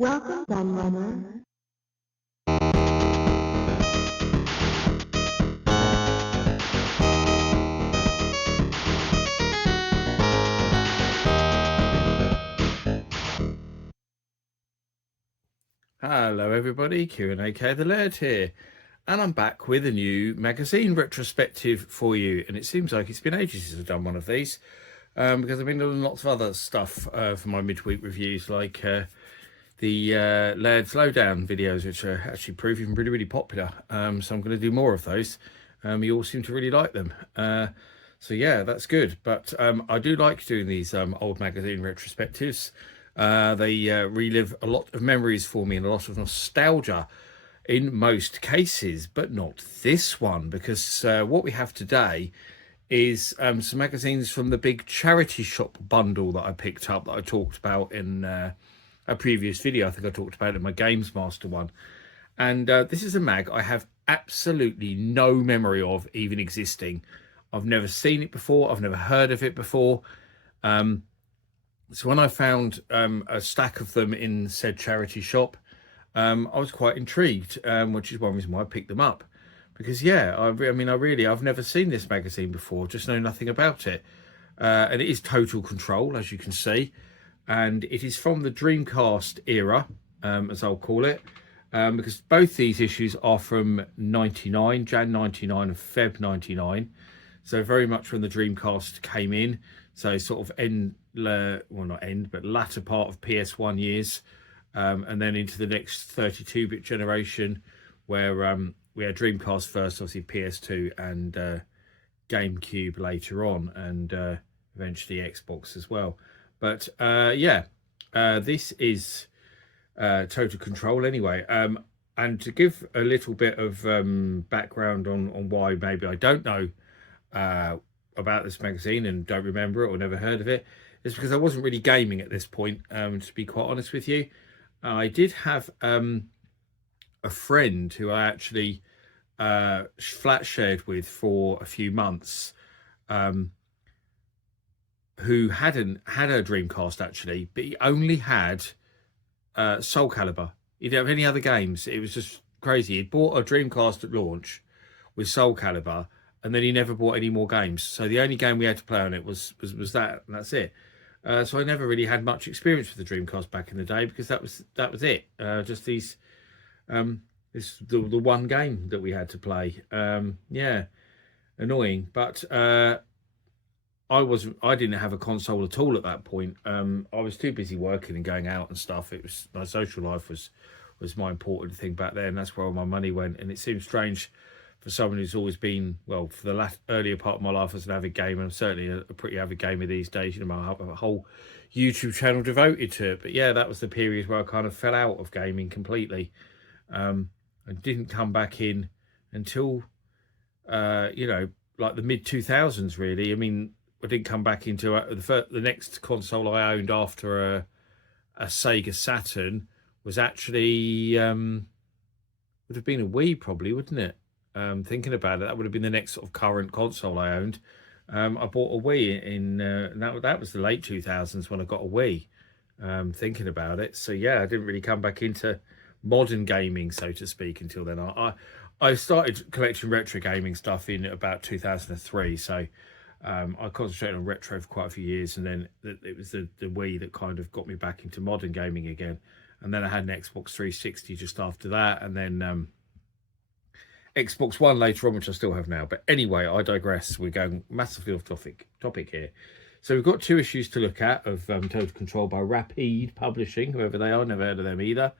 Welcome, Gunrunner. Hello everybody, Kieran aka The Laird here, and I'm back with a new magazine retrospective for you. And it seems like it's been ages since I've done one of these, because I've been doing lots of other stuff for my midweek reviews, like the Laird's Lowdown videos, which are actually proving really popular. So I'm going to do more of those. You all seem to really like them. So yeah, that's good. But I do like doing these old magazine retrospectives. They relive a lot of memories for me and a lot of nostalgia in most cases, but not this one, because what we have today is some magazines from the big charity shop bundle that I picked up that I talked about in a previous video. I think I talked about it in my Games Master one. And this is a mag I have absolutely no memory of even existing. I've never seen it before. I've never heard of it before. So when I found a stack of them in said charity shop, I was quite intrigued, which is one reason why I picked them up. Because yeah, I've never seen this magazine before, just know nothing about it. And it is Total Control, as you can see. And it is from the Dreamcast era, as I'll call it. Because both these issues are from 99, Jan 99 and Feb 99. So very much when the Dreamcast came in. So sort of latter part of PS1 years. And then into the next 32-bit generation, where we had Dreamcast first, obviously PS2 and GameCube later on, and eventually Xbox as well. But this is Total Control anyway. And to give a little bit of background on why maybe I don't know about this magazine and don't remember it or never heard of it, is because I wasn't really gaming at this point, to be quite honest with you. I did have a friend who I actually flat shared with for a few months, who hadn't had a Dreamcast actually, but he only had Soul Calibur. He didn't have any other games. It was just crazy. He'd bought a Dreamcast at launch with Soul Calibur, and then he never bought any more games. So the only game we had to play on it was that, and that's it. So I never really had much experience with the Dreamcast back in the day, because that was it. Just these, the one game that we had to play. Yeah, annoying. But I didn't have a console at all at that point. I was too busy working and going out and stuff. It was my social life was my important thing back then. That's where all my money went. And it seems strange for someone who's always been, well, for the earlier part of my life as an avid gamer, I'm certainly a pretty avid gamer these days. You know, I have a whole YouTube channel devoted to it. But yeah, that was the period where I kind of fell out of gaming completely. I didn't come back in until, like the mid-2000s, really. I mean, I didn't come back into the next console I owned after a Sega Saturn was actually would have been a Wii, probably, wouldn't it? Thinking about it, that would have been the next sort of current console I owned. I bought a Wii in that was the late 2000s when I got a Wii. Thinking about it, so yeah, I didn't really come back into modern gaming, so to speak, until then. I started collecting retro gaming stuff in about 2003, so I concentrated on retro for quite a few years, and then it was the Wii that kind of got me back into modern gaming again. And then I had an Xbox 360 just after that, and then Xbox One later on, which I still have now. But anyway, I digress. We're going massively off topic here. So we've got two issues to look at of Total Control by Rapide Publishing, whoever they are. Never heard of them either.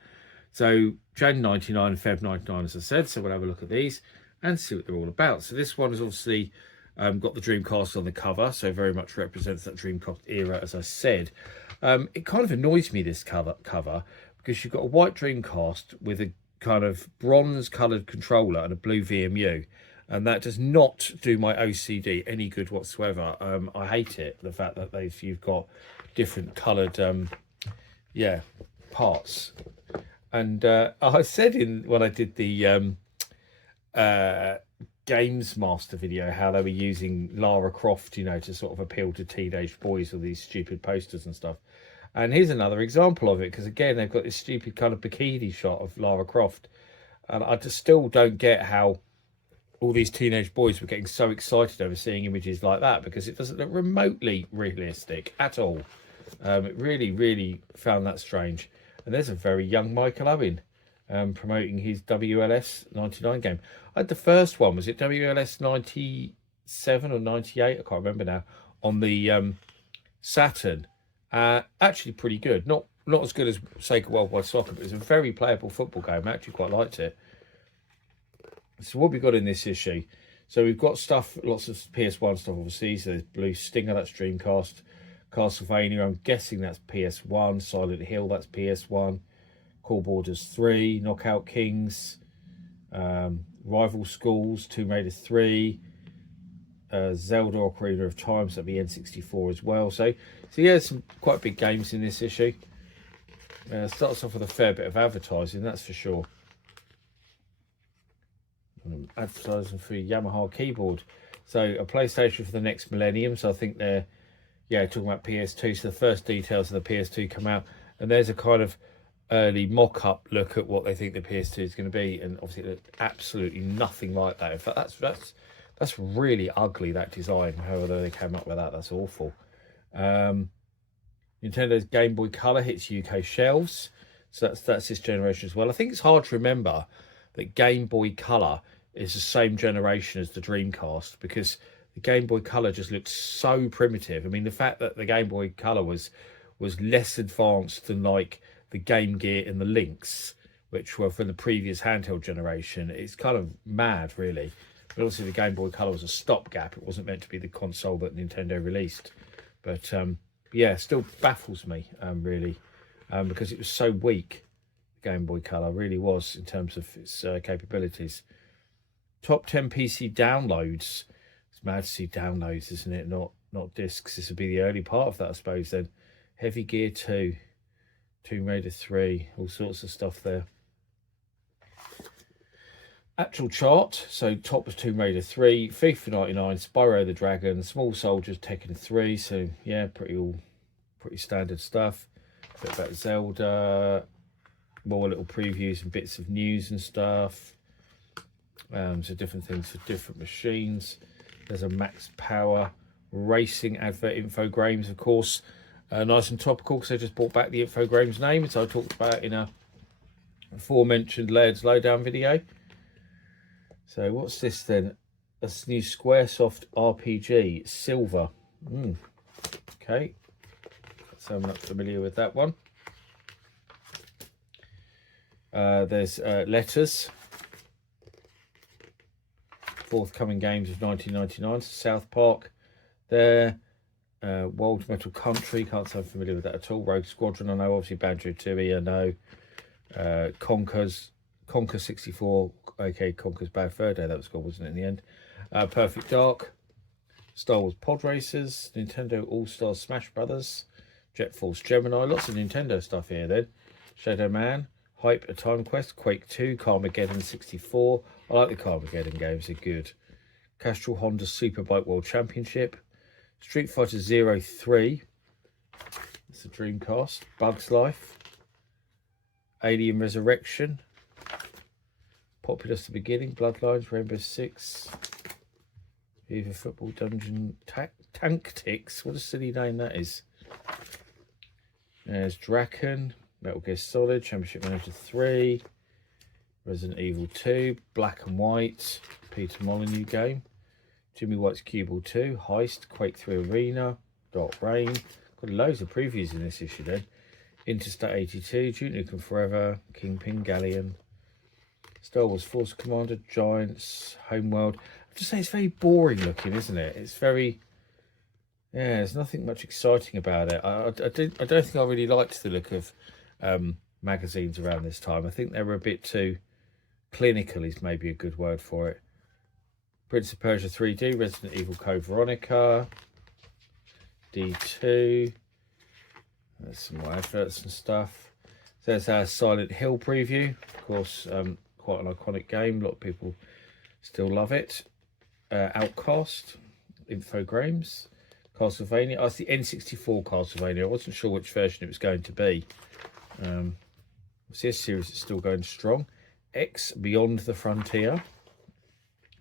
So Jan 99 and Feb 99, as I said. So we'll have a look at these and see what they're all about. So this one has obviously got the Dreamcast on the cover, so very much represents that Dreamcast era, as I said. It kind of annoys me, this cover, because you've got a white Dreamcast with a kind of bronze coloured controller and a blue VMU, and that does not do my OCD any good whatsoever. I hate it, the fact that you've got different coloured parts. And I said when I did the Games Master video how they were using Lara Croft, to sort of appeal to teenage boys with these stupid posters and stuff. And here's another example of it, because again, they've got this stupid kind of bikini shot of Lara Croft. And I just still don't get how all these teenage boys were getting so excited over seeing images like that, because it doesn't look remotely realistic at all. It really, really found that strange. And there's a very young Michael Owen promoting his WLS 99 game. I had the first one, was it WLS 97 or 98? I can't remember now. On the Saturn. Actually pretty good. Not as good as Sega Worldwide Soccer, but it's a very playable football game. I actually quite liked it. So what we got in this issue? So we've got stuff, lots of PS1 stuff obviously. So there's Blue Stinger, that's Dreamcast. Castlevania, I'm guessing that's PS1. Silent Hill, that's PS1. Call Borders 3, Knockout Kings, Rival Schools, Tomb Raider 3, Zelda Ocarina of Time, so that'll be N64 as well. So yeah, some quite big games in this issue. Starts off with a fair bit of advertising, that's for sure. Advertising for Yamaha keyboard. So a PlayStation for the next millennium. So I think they're talking about PS2. So the first details of the PS2 come out, and there's a kind of early mock-up look at what they think the PS2 is going to be, and obviously it looked absolutely nothing like that. In fact, that's really ugly, that design. However they came up with that, that's awful. Nintendo's Game Boy Color hits UK shelves, so that's this generation as well. I think it's hard to remember that Game Boy Color is the same generation as the Dreamcast, because the Game Boy Color just looked so primitive. I mean, the fact that the Game Boy Color was less advanced than like the Game Gear and the Lynx, which were from the previous handheld generation, it's kind of mad, really. But obviously the Game Boy Color was a stopgap. It wasn't meant to be the console that Nintendo released. But yeah, still baffles me, really, because it was so weak. The Game Boy Color really was in terms of its capabilities. Top 10 PC downloads. It's mad to see downloads, isn't it? Not discs. This would be the early part of that, I suppose, then. Heavy Gear 2, Tomb Raider 3, all sorts of stuff there. Actual chart. So top was Tomb Raider 3, FIFA 99, Spyro the Dragon, Small Soldiers, Tekken 3. So yeah, pretty standard stuff. A bit about Zelda, more little previews and bits of news and stuff. So different things for different machines. There's a Max Power Racing advert, Infogrames, of course. Nice and topical, because I just brought back the Infogrames name, as I talked about in a aforementioned Laird's Lowdown video. So what's this then? That's new Squaresoft RPG, Silver. Okay. So I'm not familiar with that one. There's Letters. Forthcoming games of 1999. So South Park there. World Metal Country, can't say I'm familiar with that at all. Rogue Squadron, I know. Obviously Banjo-Tooie, I know. Conquer 64, okay, Conquer's Bad Fur Day, that was called, wasn't it, in the end? Perfect Dark, Star Wars Pod Racers, Nintendo All-Star Smash Brothers, Jet Force Gemini, lots of Nintendo stuff here then. Shadow Man, Hype, A Time Quest, Quake 2, Carmageddon 64. I like the Carmageddon games, they're good. Castrol Honda Superbike World Championship, Street Fighter 03, that's the Dreamcast, Bugs Life, Alien Resurrection, Populous the Beginning, Bloodlines, Rainbow Six, Viva Football Dungeon Tactics. What a silly name that is. There's Draken, Metal Gear Solid, Championship Manager 3, Resident Evil 2, Black and White, Peter Molyneux game, Jimmy White's Cuball 2, Heist, Quake 3 Arena, Dark Rain. Got loads of previews in this issue then. Interstate 82, Duke Nukem Forever, Kingpin Galleon, Star Wars Force Commander, Giants, Homeworld. I just say it's very boring looking, isn't it? It's very, yeah, there's nothing much exciting about it. I don't think I really liked the look of magazines around this time. I think they were a bit too clinical, is maybe a good word for it. Prince of Persia 3D, Resident Evil Code Veronica, D2. There's some more adverts and stuff. There's our Silent Hill preview. Of course, quite an iconic game. A lot of people still love it. Outcast, Infogrames, Castlevania. Oh, it's the N64 Castlevania. I wasn't sure which version it was going to be. This series is still going strong. X Beyond the Frontier.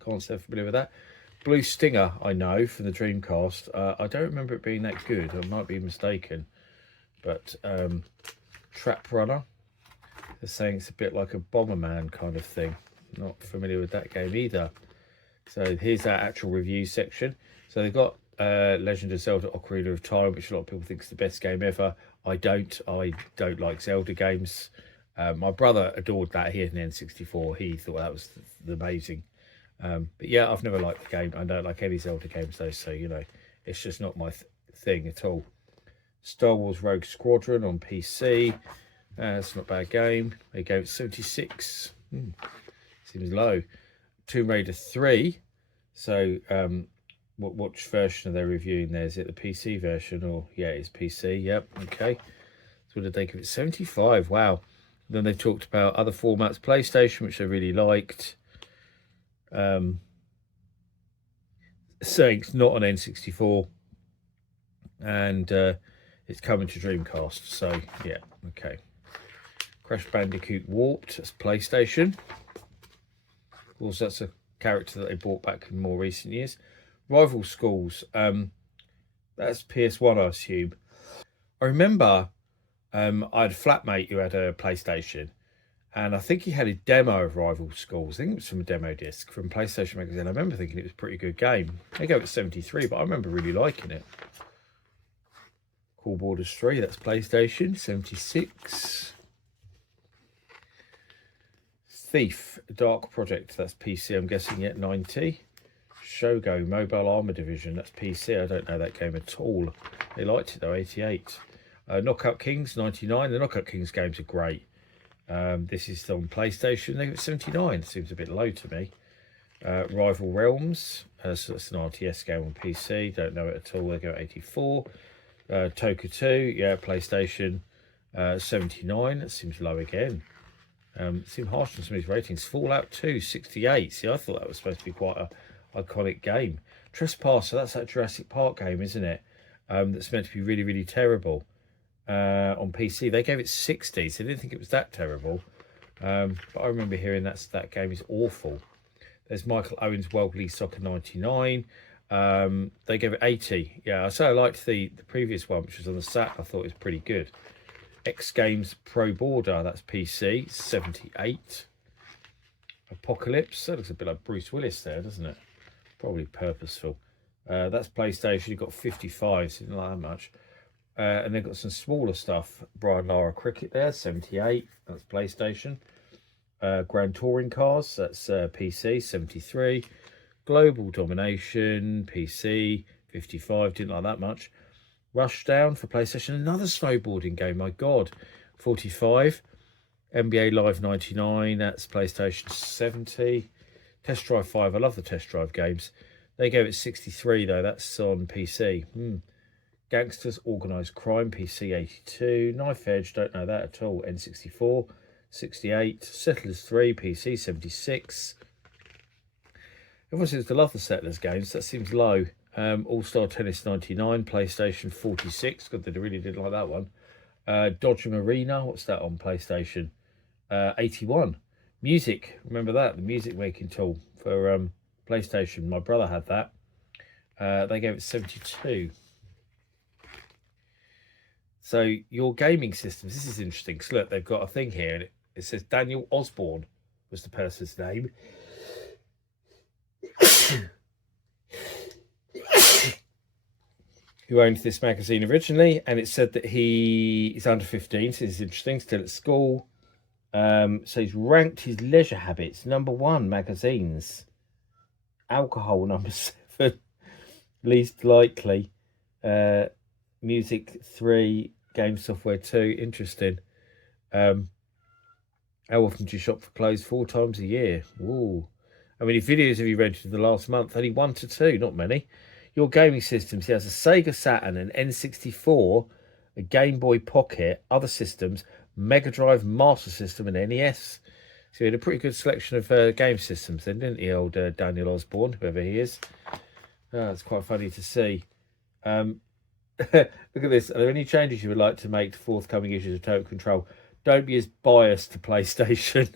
Can't say I'm familiar with that. Blue Stinger, I know, from the Dreamcast. I don't remember it being that good. I might be mistaken. But Trap Runner. They're saying it's a bit like a Bomberman kind of thing. Not familiar with that game either. So here's our actual review section. So they've got Legend of Zelda Ocarina of Time, which a lot of people think is the best game ever. I don't like Zelda games. My brother adored that. He had an N64. He thought that was amazing. But yeah, I've never liked the game. I don't like any Zelda games though, so you know, it's just not my thing at all. Star Wars Rogue Squadron on PC. It's not a bad game. They gave it 76. Seems low. Tomb Raider 3. So which version are they reviewing there? Is it the PC version? Or yeah, it's PC. Yep. Okay. So what did they give it? 75. Wow. Then they've talked about other formats. PlayStation, which I really liked. Saying it's not an N64. And it's coming to Dreamcast. So yeah. Okay. Crash Bandicoot Warped. That's PlayStation. Of course, that's a character that they brought back in more recent years. Rival Schools. That's PS1, I assume. I remember I had a flatmate who had a PlayStation, and I think he had a demo of Rival Schools. I think it was from a demo disc from PlayStation Magazine. I remember thinking it was a pretty good game. They go at 73, but I remember really liking it. Cool Borders 3, that's PlayStation. 76. Thief, Dark Project, that's PC, I'm guessing, yet 90. Shogo, Mobile Armor Division, that's PC. I don't know that game at all. They liked it though, 88. Knockout Kings, 99. The Knockout Kings games are great. This is on PlayStation. They give it 79. Seems a bit low to me. Rival Realms, so that's an RTS game on PC. Don't know it at all. They go 84. Toka 2, yeah, PlayStation, 79. That seems low again. Seemed harsh on some of these ratings. Fallout 2, 68. See, I thought that was supposed to be quite a iconic game. Trespasser, that's that Jurassic Park game, isn't it? That's meant to be really, really terrible. On PC, they gave it 60, so I didn't think it was that terrible. But I remember hearing that game is awful. There's Michael Owen's World League Soccer 99. They gave it 80. Yeah, so I liked the previous one, which was on the Sat. I thought it was pretty good. X Games Pro Border, that's PC, 78. Apocalypse, that looks a bit like Bruce Willis there, doesn't it? Probably purposeful. That's PlayStation, you've got 55, so didn't like that much. And they've got some smaller stuff. Brian Lara Cricket there, 78, that's PlayStation. Grand Touring Cars, that's PC, 73. Global Domination, PC, 55, didn't like that much. Rushdown for PlayStation, another snowboarding game, my God, 45. NBA Live 99, that's PlayStation, 70. Test Drive 5, I love the Test Drive games. They gave it 63 though, that's on PC. Gangsters Organised Crime, PC, 82. Knife Edge, don't know that at all, N64, 68. Settlers 3, PC, 76. Everyone seems to love the Settlers games, that seems low. All-Star Tennis 99, PlayStation 46. God, they really did like that one. Dodgem Arena, what's that on PlayStation? 81. Music, remember that? The music making tool for PlayStation. My brother had that. They gave it 72. So your gaming systems, this is interesting. So look, they've got a thing here, and it says Daniel Osborne was the person's name. Who owned this magazine originally, and it said that he is under 15, so this is interesting, still at school. So he's ranked his leisure habits, #1 magazines. Alcohol, #7, least likely. Music 3, game software 2, interesting. How often do you shop for clothes? 4 times a year. Ooh. How many videos have you rented in the last month? Only 1 to 2, not many. Your gaming systems, he has a Sega Saturn, an N64, a Game Boy Pocket, other systems, Mega Drive, Master System, and NES. So he had a pretty good selection of game systems then, didn't he, old Daniel Osborne, whoever he is. It's quite funny to see. Look at this. Are there any changes you would like to make to forthcoming issues of Total Control? Don't be as biased to PlayStation.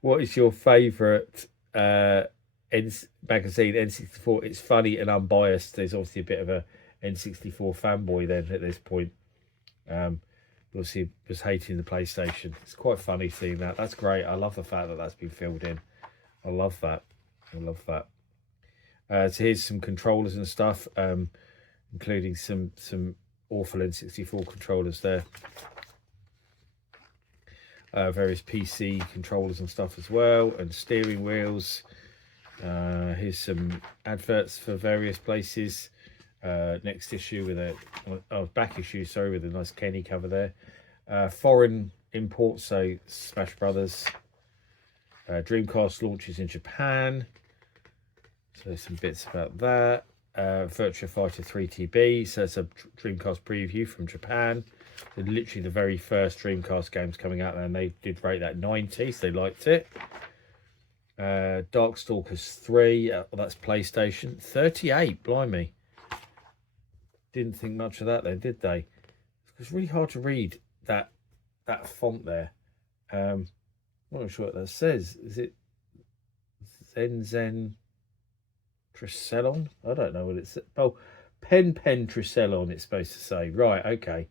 What is your favourite magazine? N64. It's funny and unbiased. There's obviously a bit of a N64 fanboy then at this point. Obviously was hating the PlayStation. It's quite funny seeing that. That's great. I love the fact that that's been filled in. I love that. I love that. So here's some controllers and stuff, including some awful N64 controllers there. Various PC controllers and stuff as well, and steering wheels. Here's some adverts for various places. Next issue with back issue, sorry, with a nice Kenny cover there. Foreign imports, so Smash Brothers. Dreamcast launches in Japan. So some bits about that. Virtua Fighter 3TB, so it's a Dreamcast preview from Japan. So literally the very first Dreamcast games coming out there, and they did rate that 90, so they liked it. Darkstalkers 3, that's PlayStation. 38, blimey. Didn't think much of that then, did they? It's really hard to read that font there. I'm not sure what that says. Is it Zen Trisellon? I don't know what it's. Oh, Pen Trisellon, it's supposed to say. Right, okay.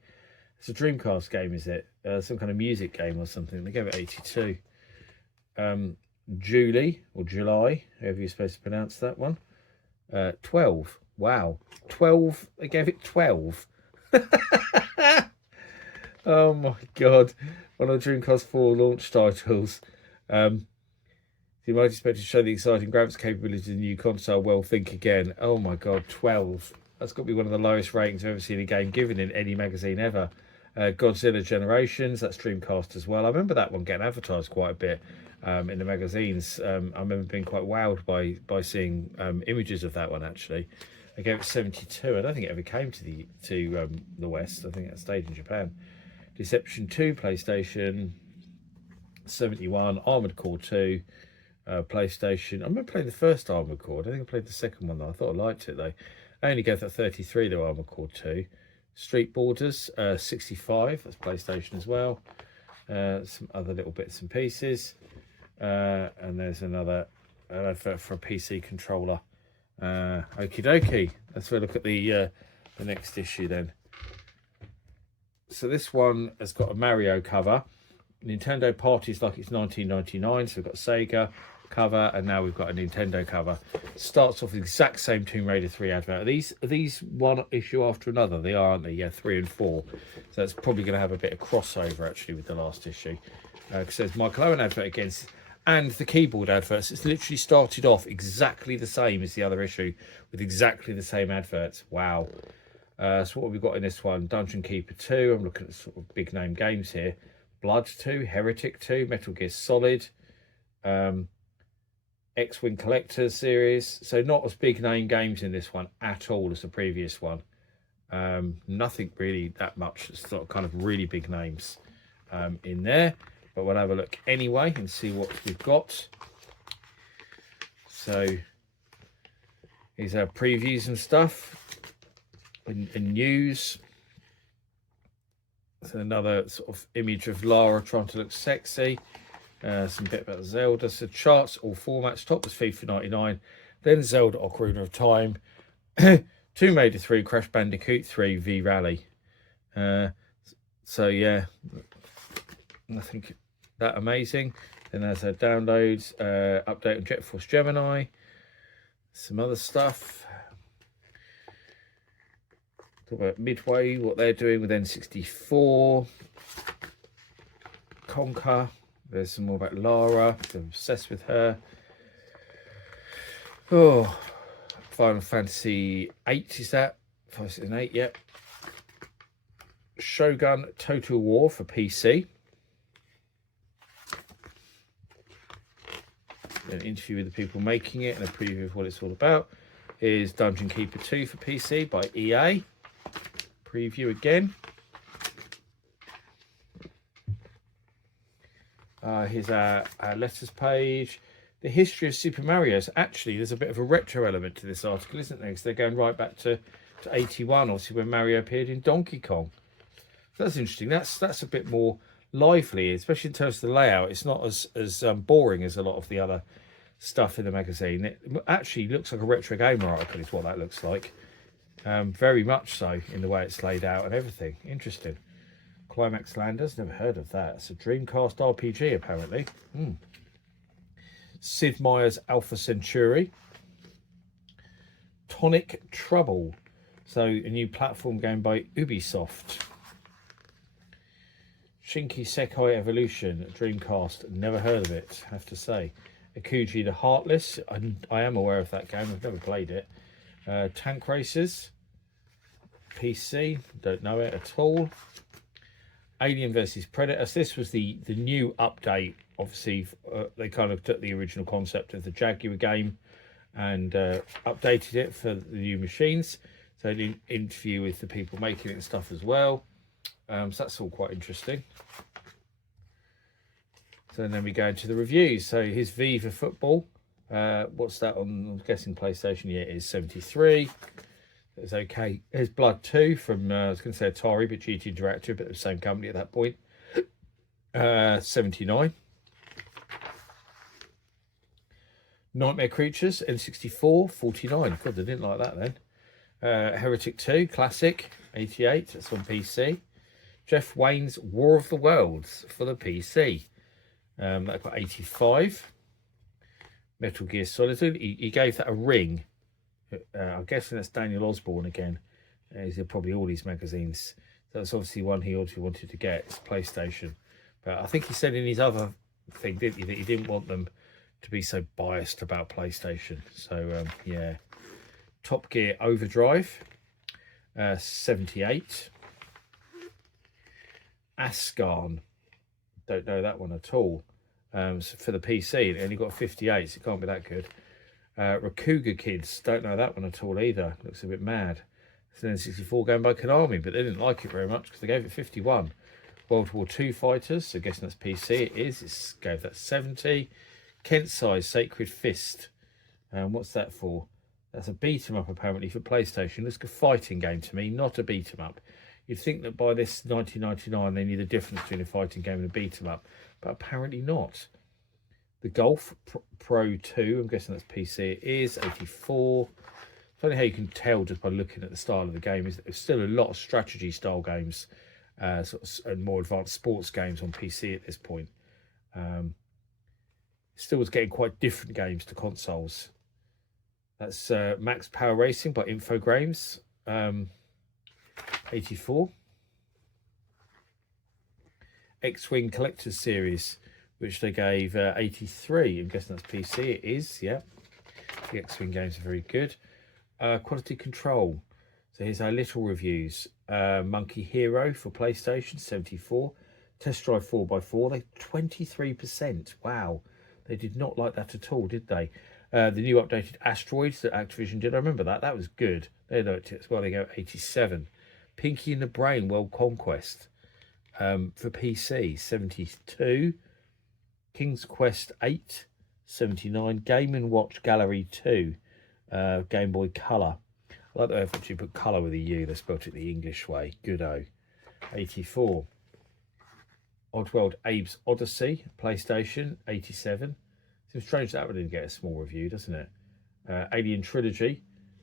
It's a Dreamcast game, is it? Some kind of music game or something. They gave it 82. Julie, or July, however you're supposed to pronounce that one. 12. Wow. 12. They gave it 12. Oh my god. One of the Dreamcast 4 launch titles. You might expect to show the exciting graphics capabilities of the new console. Well, think again. Oh my god, 12. That's got to be one of the lowest ratings I've ever seen a game given in any magazine ever. Godzilla Generations, that's Dreamcast as well. I remember that one getting advertised quite a bit in the magazines. I remember being quite wowed by seeing images of that one, actually. I gave it 72. I don't think it ever came to the West. I think it stayed in Japan. Deception 2, PlayStation. 71, Armored Core 2, PlayStation. I remember playing the first Armored Core. I think I played the second one though. I thought I liked it though. I only gave that 33 though, Armored Core 2. Street Borders, 65, that's PlayStation as well. Some other little bits and pieces. And there's another advert for a PC controller. Okie dokie. Let's have a look at the next issue then. So this one has got a Mario cover. Nintendo parties like it's 1999, so we've got Sega cover, and now we've got a Nintendo cover. Starts off with the exact same Tomb Raider 3 advert. Are these one issue after another? They are, aren't they? Yeah, 3 and 4. So it's probably going to have a bit of crossover actually with the last issue. Because there's Michael Owen advert against, and the keyboard adverts. It's literally started off exactly the same as the other issue with exactly the same adverts. Wow. So what have we got in this one? Dungeon Keeper 2. I'm looking at sort of big name games here. Blood 2, Heretic 2, Metal Gear Solid, X-Wing Collectors series. So not as big name games in this one at all as the previous one. Nothing really that much. It's sort of kind of really big names in there. But we'll have a look anyway and see what we've got. So these are previews and stuff and news. So another sort of image of Lara trying to look sexy. Some bit about Zelda. So charts, all formats. Top was FIFA 99. Then Zelda Ocarina of Time. Tomb Raider 3, Crash Bandicoot 3, V Rally. So yeah, nothing that amazing. Then there's a downloads, update on Jet Force Gemini. Some other stuff. Talk about Midway, what they're doing with N64. Conquer. There's some more about Lara. I'm obsessed with her. Oh, Final Fantasy 8 is that? 5, 6, and 8, yep. Shogun Total War for PC. An interview with the people making it and a preview of what it's all about. Is Dungeon Keeper 2 for PC by EA. Preview again. Here's our letters page. the history of Super Mario. So actually, there's a bit of a retro element to this article, isn't there? Because they're going right back to 81, obviously, when Mario appeared in Donkey Kong. So that's interesting. That's a bit more lively, especially in terms of the layout. It's not as boring as a lot of the other stuff in the magazine. It actually looks like a retro gamer article is what that looks like. Very much so in the way it's laid out and everything. Interesting. Climax Landers, never heard of that. It's a Dreamcast RPG apparently. Sid Meier's Alpha Centauri. Tonic Trouble. So a new platform game by Ubisoft. Shinki Sekai Evolution, Dreamcast, never heard of it, I have to say. Akuji the Heartless, I am aware of that game, I've never played it. Tank Racers, PC, don't know it at all. Alien vs Predator, so this was the new update. Obviously, they kind of took the original concept of the Jaguar game and updated it for the new machines. So I did an interview with the people making it and stuff as well. So that's all quite interesting. So then we go into the reviews. So here's Viva Football. What's that on? I'm guessing PlayStation. Yeah, it is 73. It's okay. Here's Blood 2 from, I was going to say Atari, but GT Interactive, but the same company at that point. 79. Nightmare Creatures, N64, 49. God, they didn't like that then. Heretic 2, Classic, 88. That's on PC. Jeff Wayne's War of the Worlds for the PC. That got 85. Metal Gear Solid. He gave that a ring. I'm guessing that's Daniel Osborne again. He's in probably all these magazines. That's obviously one he obviously wanted to get. It's PlayStation. But I think he said in his other thing, didn't he, that he didn't want them to be so biased about PlayStation. So, yeah. Top Gear Overdrive. 78. Ascan, don't know that one at all. So for the PC, it only got 58, so it can't be that good. Rakuga Kids, don't know that one at all either. Looks a bit mad. It's an N64 game by Konami, but they didn't like it very much because they gave it 51. World War II Fighters, so guessing that's PC. It is. It gave that 70. Kensai Sacred Fist. What's that for? That's a beat 'em up apparently for PlayStation. Looks like a fighting game to me, not a beat 'em up. You'd think that by this 1999 they knew the difference between a fighting game and a beat 'em up, but apparently not. The Golf Pro 2, I'm guessing that's PC. It is 84. Funny how you can tell just by looking at the style of the game. Is there's still a lot of strategy style games, and more advanced sports games on PC at this point. Still was getting quite different games to consoles. That's Max Power Racing by Infogrames. 84. X-Wing Collector's Series, which they gave 83. I'm guessing that's PC. It is, yeah. The X-Wing games are very good. Quality Control. So here's our little reviews. Monkey Hero for PlayStation, 74. Test Drive 4x4, they 23%. Wow. They did not like that at all, did they? The new updated Asteroids that Activision did. I remember that. That was good. They liked it as well. They go 87. Pinky in the Brain World Conquest for PC, 72. King's Quest 8, 79. Game & Watch Gallery 2, Game Boy Color. I like the way I've actually put colour with a U. They spelt it the English way. Good-o. 84. Oddworld Abe's Odyssey, PlayStation, 87. Seems strange that one didn't get a small review, doesn't it? Alien Trilogy,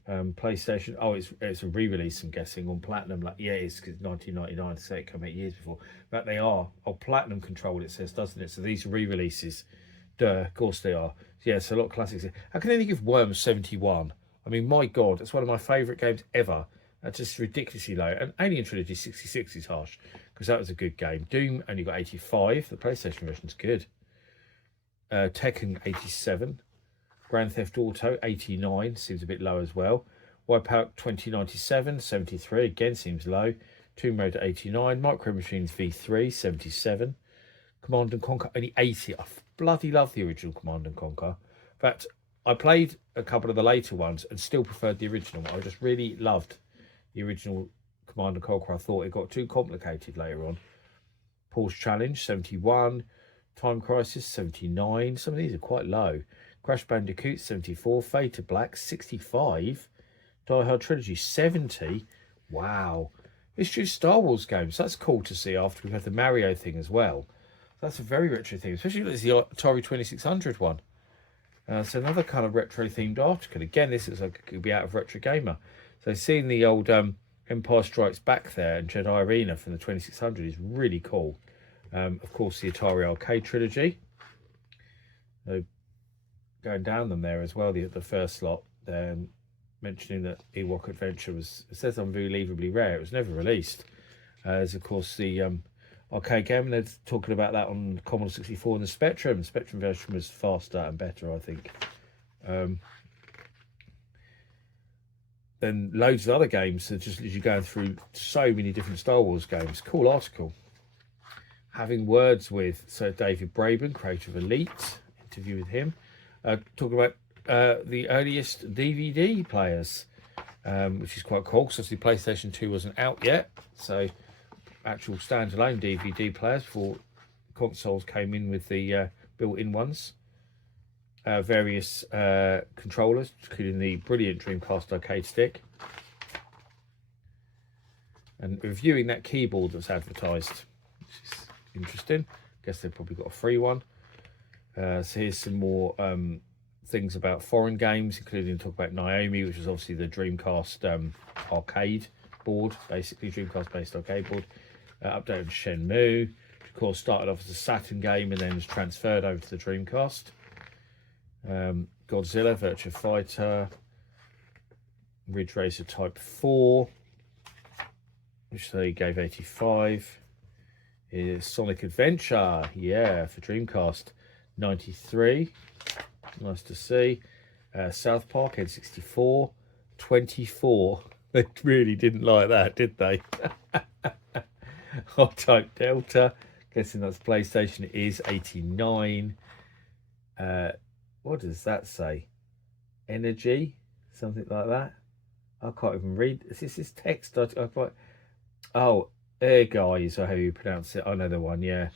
PlayStation. Oh, it's a re-release, I'm guessing, on Platinum. Like, yeah, it's 1999, so it came 8 years before. But they are. Oh, Platinum Control, it says, doesn't it? So these are re-releases. Duh, of course they are. So, yeah, it's a lot of classics. How can they give Worms 71? I mean, my God, it's one of my favourite games ever. That's just ridiculously low. And Alien Trilogy 66 is harsh, because that was a good game. Doom only got 85. The PlayStation version's good. Tekken 87. Grand Theft Auto 89, seems a bit low as well. Wipeout 2097, 73, again seems low. Tomb Raider 89. Micro Machines V3, 77. Command & Conquer only 80. I bloody love the original Command & Conquer. In fact, I played a couple of the later ones and still preferred the original. I just really loved the original Command & Conquer. I thought it got too complicated later on. Paul's Challenge, 71. Time Crisis, 79. Some of these are quite low. Crash Bandicoot 74, Fade to Black 65, Die Hard Trilogy 70. Wow. It's just Star Wars games. That's cool to see after we've had the Mario thing as well. That's a very retro thing, especially if it's the Atari 2600 one. So another kind of retro themed article. Again, this is like it could be out of Retro Gamer. So seeing the old Empire Strikes Back there and Jedi Arena from the 2600 is really cool. Of course, the Atari Arcade trilogy. So going down them there as well, the first lot, mentioning that Ewok Adventure was, it says, unbelievably rare. It was never released. There's, of course, the arcade game, and they're talking about that on Commodore 64 and the Spectrum. The Spectrum version was faster and better, I think. Then loads of other games, so just as you're going through so many different Star Wars games. Cool article. Having words with Sir David Braben, creator of Elite, interview with him. Talking about the earliest DVD players, which is quite cool, because obviously PlayStation 2 wasn't out yet, so actual standalone DVD players before consoles came in with the built-in ones. Various controllers, including the brilliant Dreamcast arcade stick, and reviewing that keyboard that's advertised, which is interesting. Guess they've probably got a free one. So here's some more things about foreign games, including talk about Naomi, which is obviously the Dreamcast arcade board, basically Dreamcast based arcade board. Update on Shenmue, which of course started off as a Saturn game and then was transferred over to the Dreamcast. Godzilla, Virtua Fighter, Ridge Racer Type 4, which they gave 85. Is Sonic Adventure, yeah, for Dreamcast, 93. Nice to see. South Park, N64, 24. They really didn't like that, did they? Hot-Type Delta, guessing that's PlayStation, is 89. What does that say? Energy? Something like that? I can't even read. Is this text? I quite... Oh, Air Guys, or how you pronounce it. I know the one, yeah.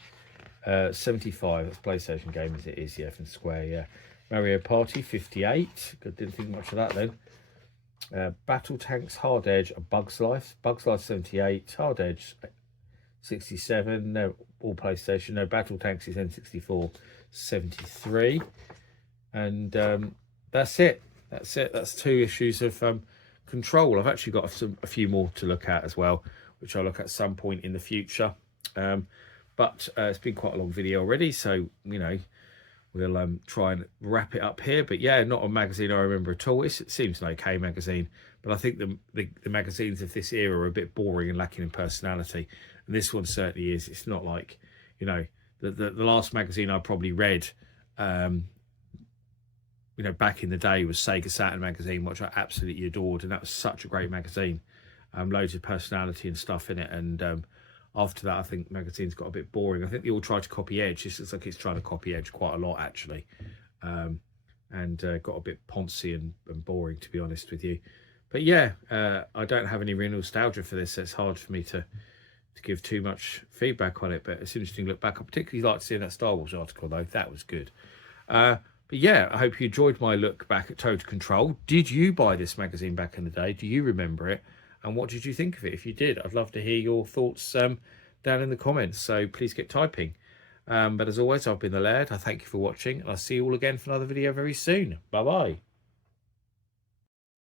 75, that's PlayStation game as it is, yeah, from Square, yeah. Mario Party, 58. Didn't think much of that then. Battle Tanks, Hard Edge, and Bugs Life. Bugs Life, 78. Hard Edge, 67. No, all PlayStation. No, Battle Tanks is N64, 73. And that's it. That's 2 issues of Control. I've actually got a few more to look at as well, which I'll look at some point in the future. But it's been quite a long video already, so you know we'll try and wrap it up here. But yeah, not a magazine I remember at all. It seems an okay magazine, but I think the magazines of this era are a bit boring and lacking in personality, and this one certainly is. It's not like, you know, the last magazine I probably read, you know, back in the day was Sega Saturn magazine, which I absolutely adored, and that was such a great magazine. Loads of personality and stuff in it, and after that I think magazines got a bit boring. I think they all tried to copy Edge. This looks like it's trying to copy Edge quite a lot actually, and got a bit poncy and boring, to be honest with you. But yeah, I don't have any real nostalgia for this, so it's hard for me to give too much feedback on it, but it's interesting to look back. I particularly liked seeing that Star Wars article though. That was good. But yeah, I hope you enjoyed my look back at Total Control. Did you buy this magazine back in the day? Do you remember it? And what did you think of it? If you did, I'd love to hear your thoughts down in the comments. So please get typing. But as always, I've been the Laird. I thank you for watching. And I'll see you all again for another video very soon. Bye-bye.